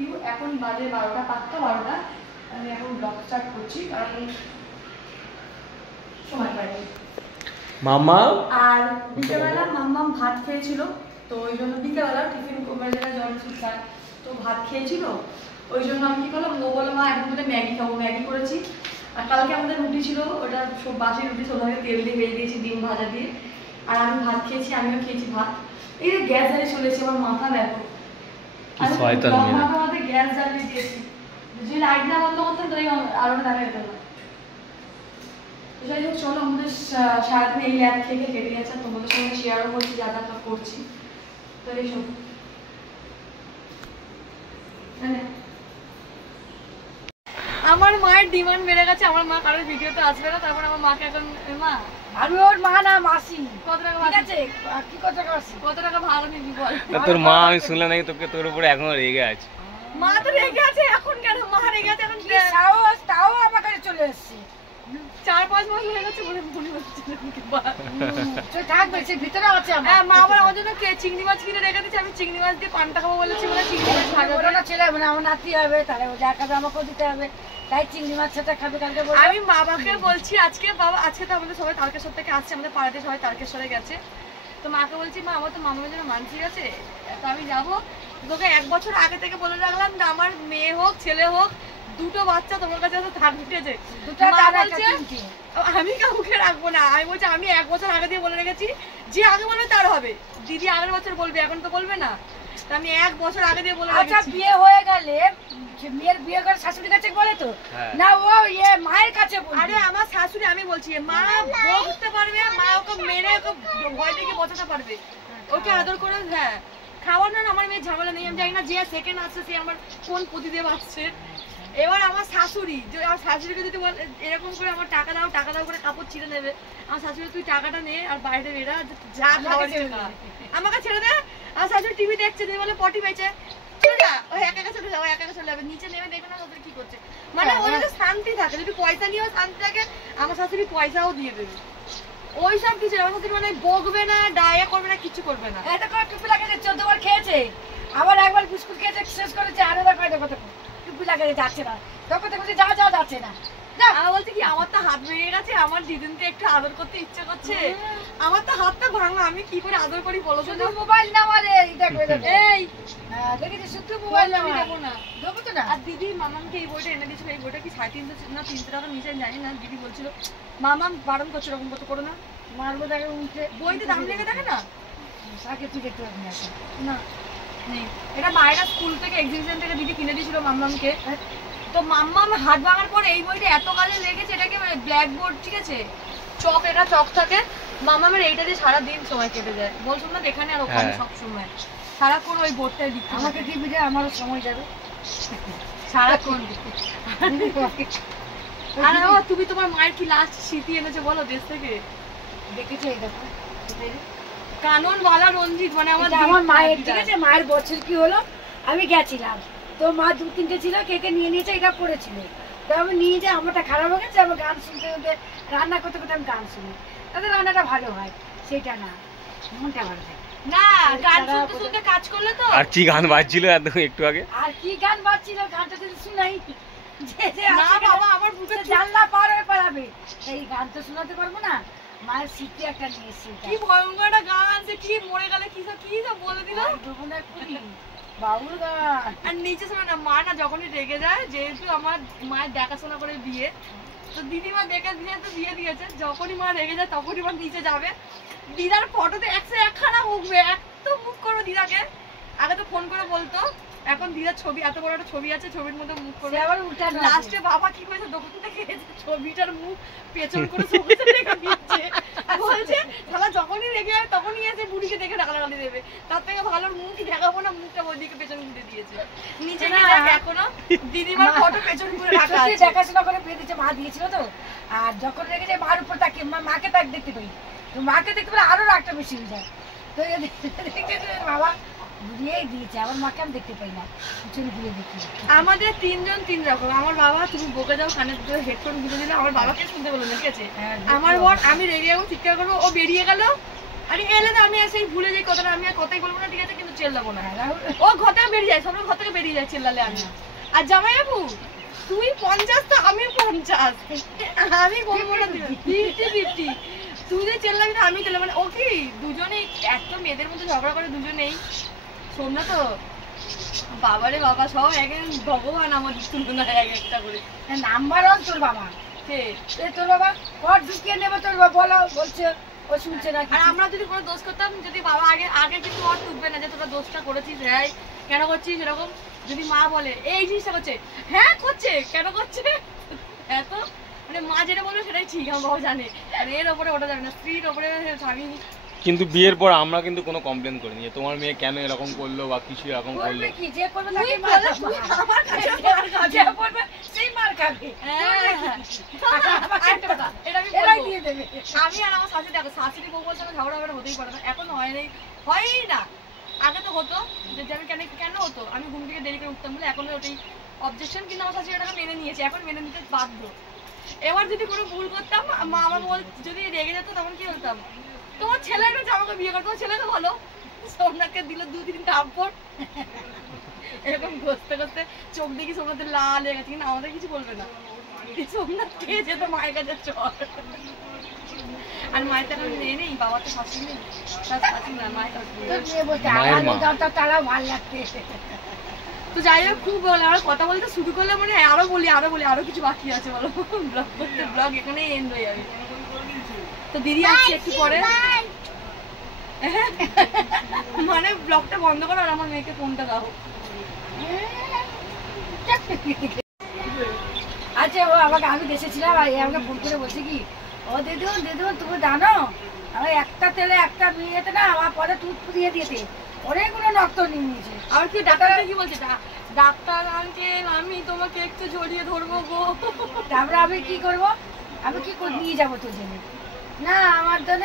You এখন বাজে 12টা 5:12 আমি এখন ব্লগ স্টার্ট করছি কারণ সময় পাইনি। মামা আর বিকেলবেলা মাম্মাম ভাত খেয়েছিল, তো ওই জন্য বিকেলবেলা টিফিন করে যেটা জল ঠিক খায়, তো ভাত খেয়েছিল, ওই জন্য আমি কি করলাম, ও বললো মা এখন দুটো ম্যাগি খাবো, ম্যাগি করেছি। আর কালকে আমাদের রুটি ছিল, ওটা সব বাসি রুটি সবাইকে তেল দিয়ে ভেজে দিয়েছি ডিম ভাজা দিয়ে। আর আমি ভাত খেয়েছি, আমিও খেয়েছি ভাত। এই যে গ্যাস জ্বালিয়ে চলেছি, আমার মাথা দেখো মাথা গ্যাস জ্বালিয়ে দিয়েছি, যে লাইট না বন্ধ করতাম তাই আলোটা দেখা যেত না। যাই হোক চলো, আমাদের সারাদিন এই ল্যাব থেকে কেটে গেছে, তোমাদের সঙ্গে শেয়ারও করছি যা যা করছি। তো এইসব আমার মায়ের ডিমান্ড বেড়ে গেছে, আমার মা কারোর ভিডিওতে আসবে না, তারপর আমার মাকে এখন মা আমি ওর মা না মাসি। কত টাকা ভাড়া আছে? কি কত টাকা আছে? কত টাকা ভাড়া নিবি বল? তোর মা আমি শুনলাম নাকি তোকে তোর উপরে এখনো রেগে আছে। মা তো রেগে আছে এখন, কেন মা রেগে আছে এখন? তাও আমার কাছে চলে এসেছে। 4-5 মাস হয়ে গেছে বলে মনে হচ্ছে থাকবে, সে ভিতরে আছে। মা আবার আমার জন্য চিংড়ি মাছ কিনে রেখে দিচ্ছে, আমি চিংড়ি মাছ দিয়ে পান্তা খাবো বলেছি, বলে চিংড়ি মাছ ভাজা না ছেলে মানে আমার নাতি হবে, তাহলে ও যা খাবে আমাকেও দিতে হবে, তাই চিংড়ি মাছ সেটা খাবে কালকে। আমি মা বাবাকে বলছি আজকে, বাবা আজকে তো আমাদের সবাই তারকেশ্বর থেকে আসছে, আমাদের পাড়াতে সবাই তারকেশ্বরে গেছে, তো মাকে বলছি মা আমার তো মামার জন্য মানসিক আছে, তো আমি যাবো, তোকে 1 বছর আগে থেকে বলে রাখলাম যে আমার মেয়ে হোক ছেলে হোক দুটো বাচ্চা তোমার কাছে থাকবে, আমি কাউকে রাখবো না। আমি বলছি আমি 1 বছর আগে দিয়ে বলে রেখেছি, যে আগে বলবে তার হবে, দিদি আগের বছর বলবে, এখন তো বলবে না, আমি 1 বছর আগে দিয়ে বলে রেখেছি। আচ্ছা বিয়ে হয়ে গেলে মেয়ের বিয়ে করে শাশুড়ির কাছে বলে তো না, ও মায়ের কাছে বলবে। আরে আমার শাশুড়ি, আমি বলছি মা বলতে পারবে, মা ওকে মেরে ওকে ভয় থেকে বাঁচাতে পারবে, ওকে আদর করে। হ্যাঁ খাওয়ার না আমার মেয়ের ঝামেলা নেই, আমি জানি না যে সেকেন্ড আসছে সে আমার কোন প্রতিদেব আসছে। এবার আমার শাশুড়ি, আমার শাশুড়িকে যদি এরকম করে আমার টাকা দাও করে কাপড় ছিঁড়ে নেবে, আমার শাশুড়ি তুই টাকাটা নে আর বাইরে বেরা যা খাওয়ার আমাকে ছেড়ে দে। আমার শাশুড়ি টিভি দেখছে, দিয়ে বলে পটি পেয়েছে, নিচে নেমে দেখবে না কি করছে, মানে ওই যে শান্তি থাকে, যদি পয়সা নিয়েও শান্তি থাকে, আমার শাশুড়ি পয়সাও দিয়ে দেবে, ওই সব কিছু আমার শাশুড়ি মানে বকবে না, ডায়া করবে না, কিছু করবে না। এটা করে টুপি লাগাতে 14 বার খেয়েছে, আবার একবার বিস্কুট খেয়েছে শেষ করেছে, আর এবার কয়টা কথা টুপি লাগাতে যাচ্ছে না, তখন তো বলছে যা যাচ্ছে না। আমার বলতে কি আমার তো হাত ভেঙে গেছে, আমার দিদিনকে একটু আদর করতে ইচ্ছে করছে, আমার তো হাতটা ভাঙা, আমি কি করে আদর করি বলো? শুধু মোবাইল না মারে, এই দেখেছি শুধু মোবাইল না দেবো না, দেবো তো না। আর দিদি মামাকে এই বইটা এনে দিয়েছিল, এই বইটা কি 350 না 300 টাকা নিচে জানি না, দিদি বলছিল মামা বারণ করছে এরকম করতে, করো না, মারবো তাকে উঠে, বইতে দাম লেগে থাকে না, তাকে তুই দেখতে পাবি না নেই। এটা মায়েরা স্কুল থেকে এক্সিবিশন থেকে দিদি কিনে দিয়েছিল মাম্মামকে, তো মাম্মাম হাত ভাঙার পরে এই বইটা এত কালে লেগেছে, এটাকে ব্ল্যাকবোর্ড, ঠিক আছে চক, এটা চক থাকে, মাম্মামের এইটা দিয়ে সারাদিন সময় কেটে যায়, বলছো না এখানে আর ওখানে সব সময় সারাক্ষণ ওই বোর্ডটাই লিখতে। আমাকে দিবি যে আমারও সময় যাবে সারাক্ষণ। আর তুমি তোমার মায়ের কি লাস্ট স্মৃতি এনেছো বলো দেশ থেকে? দেখেছো এই দেখো কানন বালা রঞ্জিত, মানে আমার মায়ের, ঠিক আছে মায়ের বছর কি হলো, আমি গেছিলাম, তো মা 2-3টে ছিল, কেকে নিয়ে নিয়েছে, এটা পড়েছিল, তো আমি নিয়ে যাই, আমারটা খারাপ হয়ে গেছে, আমার গান শুনতে শুনতে রান্না করতে করতে আমি গান শুনি, তাদের রান্নাটা ভালো হয়, সেটা না মনটা ভালো থাকে না, গান শুনতে শুনতে কাজ করলে তো। আর কি গান বাজছিল একটু আগে? আর কি গান বাজছিল, গানটা যদি শুনাই না বাবা আমার বুকে জানলা পার হয়ে পালাবে, এই গান তো শোনাতে পারবো না, মায়ের স্মৃতি একটা নিয়ে এসেছি। কি ভয়ঙ্কর একটা গান, যে কি মরে গেলে কি সব বলে দিল, বাবুর গান। আর নিচে শোনা না, মা না যখনই রেগে যায়, যেহেতু আমার মায়ের দেখাশোনা করে বিয়ে, তো দিদিমা দেখে দিয়ে তো দিয়ে দিয়েছে, যখনই মা রেগে যায় তখনই মা নিচে যাবে, দিদার ফটোতে 101খানা উঠবে, এত মুখ করবো দিদাকে, আগে তো ফোন করে বলতো, এখন দিদার ছবি, এত বড় একটা ছবি আছে, ছবির মধ্যে মুখ করে আবার উল্টা, লাস্টে বাবা কি করেছে, দোকান থেকে ছবিটার মুখ পেছন করে চোখে রেখে দিচ্ছে, বলছে শালা যখনই রেগে যায় তখনই এসে বুড়িকে দেখে ডাকাডাকি দেবে, তার থেকে ভালো মুখ দেখাবো না, মুখটা ওইদিকে পেছন ঘুরে দিয়েছে, নিচে গিয়ে দেখ এখনো দিদিমার ফটো পেছন ঘুরে রাখা আছে, দেখাশোনা করে বিয়ে দিচ্ছে, মা দিয়েছিল তো, আর যখন রেগে যায় মার উপর তাকে, মাকে তাক দেখতে পাই, তো মাকে দেখতে পেলে আরো রাগটা বেশি হয়ে যায়, তো বাবা দিয়েই দিয়েছে, আমার মাকে আমি দেখতে পাই না, পিছনে ঘুরে দেখি। আমাদের 3 জন 3 রকম, আমার বাবা তুমি বকে যাও, কানে দুটো হেডফোন গুঁজে দিলে আমার বাবাকে শুনতে বলো না, ঠিক আছে, আমার বর আমি রেগে যাবো চিৎকার করবো, ও বেরিয়ে গেল, আরে এলে তো আমি এসে ভুলে যাই কথাটা, আমি আর কথাই বলবো না, ঠিক আছে, কিন্তু চেল্লাবো না। ও ঘর থেকে বেরিয়ে যায়, সব ঘর থেকে বেরিয়ে যায় চিল্লালে আমি। আর জামাই বাবু তুই 50 তো আমি 50, আমি বলবো না 50-50, তুই যে চেল্লাবি না আমি চেল্লাবো না। ও কি দুজনেই এত মেয়েদের মধ্যে ঝগড়া করে দুজনেই, শোন না তো বাবারে বাবা, সব এক ভগবান আমাদের তুলনা এক একটা করে। নাম্বার 1 তোর বাবা, তোর বাবা ঘর ঢুকিয়ে নেবে তোর বাবা, বলো বলছে ও শুনছে না। আর আমরা যদি কোনো দোষ করতাম, যদি বাবা আগে কিন্তু ওর টুকবে না যে তোরা দোষটা করেছিস, হ্যাঁ কেন করছিস এরকম। যদি মা বলে এই জিনিসটা করছে, হ্যাঁ করছে, কেন করছে, এত মানে মা যেটা বলবে সেটাই ঠিক, আমার বাবা জানে। আর এর ওপরে ওটা যাবে না, স্ত্রীর ওপরে স্বামী। কিন্তু বিয়ের পর আমরা কিন্তু কোনো কমপ্লেন করিনি যে তোমার মেয়ে কেন এরকম করলো বা কিছু এরকম করলো। কি যে করবে তাকে মার খাবে, যে বলবে সেই মার খাবে। এরাই দিয়ে দেবে। আমি আর আমার শাশুড়ি, দেখো শাশুড়ি বউর সাথে ঝগড়া করে হতেই পারে না, এখন হয়ই না। আগে তো হতো, যে আমি কেন হতো, আমি ঘুম থেকে দেরি করে উঠতাম বলে, এখন ওটাই অবজেকশন, কিন্তু আমার শাশুড়ি ওটাকে মেনে নিয়েছে, এখন মেনে নিতে বাধ্য। এবার যদি কোনো ভুল করতাম, মা আমার যদি রেগে যেত, তখন কি বলতাম, তোমার ছেলে না আমাকে বিয়ে করতো, তোমার ছেলে তো ভালো, সোমনাথকে দিল 2-3টা আপড়, এরকম ঘষতে ঘষতে চোখ দেখি সোমনাথের লাল হয়ে গেছে, কিন্তু আমাদের কিছু বলবে না। সোমনাথ খেয়ে যেত মায়ের কাছে চল, আর মায়ের তো মেয়ে নেই, বাবা তো শাশুড়ি নেই, তার শাশুড়ি না, মায়ের তারা ভালো লাগছে। তো যাই হোক, খুব আমরা কথা বলতে শুরু করলে মানে আরো বলি আরো কিছু বাকি আছে, বলো ব্লগ করতে, ব্লগ এখানেই এন্ড হয়ে যাবে। তো দিদি আসছে একটু পরে, মানে ব্লগটা বন্ধ করো আর আমার মেয়েকে ফোনটা দাও। আচ্ছা ও আমাকে, আমি দেশে ছিলাম আর আমাকে ফোন করে বলছে কি, ও দিদুন তুমি জানো আমার একটা তেলে একটা মেয়েতে না আমার পরে দুধ ফুরিয়ে দিয়েছে, অনেকগুলো রক্ত নিয়ে নিয়েছে। আর কি ডাক্তাররা কি বলছে, ডাক্তার আঙ্কেল আমি তোমাকে একটু জড়িয়ে ধরবো গো। তারপরে আমি কি করবো, আমি কি করে নিয়ে যাবো তোর জন্য, না আমার জন্য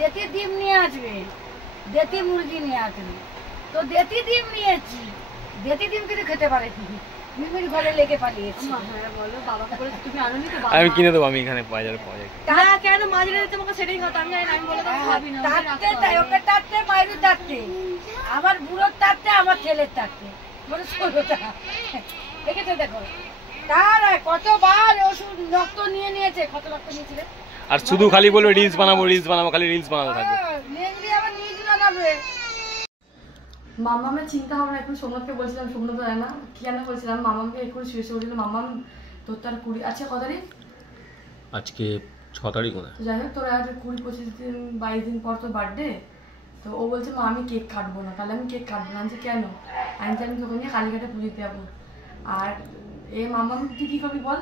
দেতি ডিম নিয়ে আসবে, দেতি মুরগি নিয়ে আসবে। তো দেতি ডিম নিয়েছি, দেতি ডিম কিন্তু খেতে পারে, মিমির ঘরে লেগে পালিয়েছি। হ্যাঁ বলো, বাবাকে বলে তুমি আনোনি তো? আমি কিনে দেবো, আমি এখানে বাজারে পাওয়া যায়। না কেন মাঝে তোমাকে সেটাই খাতো, আমি জানি না, আমি বলে খাবি না, তাতে তাই ওকে তাতে মায়ের তাতে, আমার বুড়োর তাতে, আমার ছেলের তাতে, মানে 16টা দেখেছো, দেখো তার কতবার ওষুধ রক্ত নিয়ে নিয়েছে, কত রক্ত নিয়েছিল। আর শুধু খালি বলবে রিলস বানাবো, খালি রিলস বানাতে থাকবে। নেগলি আবার নিজ বানাবে। মামামের চিন্তা ভাবনা এখন সোমনাথকে বলছিলাম, সোমনাথ জানে না কেন বলছিলাম, মামামকে এখন শুয়ে বলছিল, মামাম তোর তার 20 আছে, কত তারিখ আজকে? 6 তারিখ মনে হয়। যাই হোক, তোর আজ 20-25 দিন 22 দিন পর তোর বার্থডে। তো ও বলছে মা আমি কেক কাটবো না, তাহলে আমি কেক কাটবো না। আমি কেন? আমি তোকে নিয়ে কালীঘাটে পুজোতে যাবো। আর এ মামাম তুই কি করবি বল?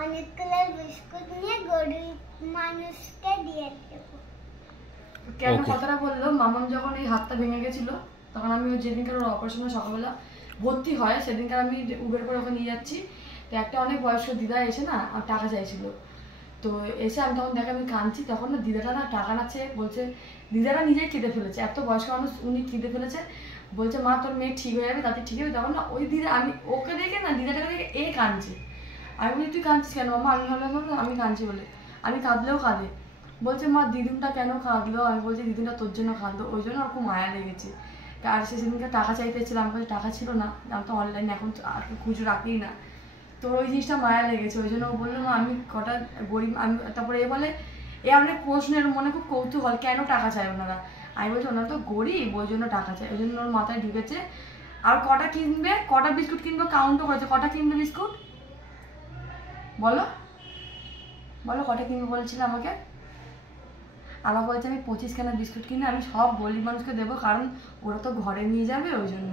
অনেকগুলো বিস্কুট নিয়ে গরিব মানুষকে দিয়ে দেবো। কেন কথাটা বললো, মামাম যখন এই হাতটা ভেঙে গেছিল, তখন আমি যেদিনকার ওর অপারেশনে সকালবেলা ভর্তি হয়, সেদিনকার আমি উবের করে ওকে নিয়ে যাচ্ছি। তো একটা অনেক বয়স্ক দিদা এসে না টাকা চাইছিল, তো এসে আমি তখন দেখে আমি কাঁদছি, তখন না দিদাটা না টাকা নাচ্ছে, বলছে দিদাটা নিজেই কেঁদে ফেলেছে, এত বয়স্ক মানুষ উনি কেঁদে ফেলেছে, বলছে মা তোর মেয়ে ঠিক হয়ে যাবে, তাতে ঠিক হবে। তখন না ওই দিদা, আমি ওকে দেখে না দিদাটাকে দেখে এ কাঁদছে। আমি বলি তুই কাঁদছিস কেন মামা? আমি ভাবলাম আমি কাঁদছি বলে, আমি কাঁদলেও কাঁদে। বলছে মা দিদুনটা কেন কাঁদলো? আমি বলছি দিদুনটা তোর জন্য কাঁদলো, ওই জন্য আমার খুব মায়া লেগেছে। আর সে সেদিনকে টাকা চাইতে এসেছিলাম, আমার কাছে টাকা ছিল না, আমি তো অনলাইনে এখন আর খুচরো রাখি না, তো ওই জিনিসটা মায়া লেগেছে, ওই জন্য ও বললো মা আমি কটা গরিব। আমি তারপরে এ বলে এ অনেক প্রশ্নের মনে খুব কৌতূহল, কেন টাকা চায় ওনারা? আমি বলছি ওনারা তো গরিব, ওই জন্য টাকা চায়, ওই জন্য ওর মাথায় ঢুকেছে। আর কটা কিনবে, কটা বিস্কুট কিনবে কাউন্টও করেছে, কটা কিনবে বিস্কুট বলো বলো, কটা কিনবে বলছিল আমাকে? আমাকে বলছে আমি 25 খানা বিস্কুট কিনে আমি সব গরিব মানুষকে দেবো, কারণ ওরা তো ঘরে নিয়ে যাবে, ওই জন্য।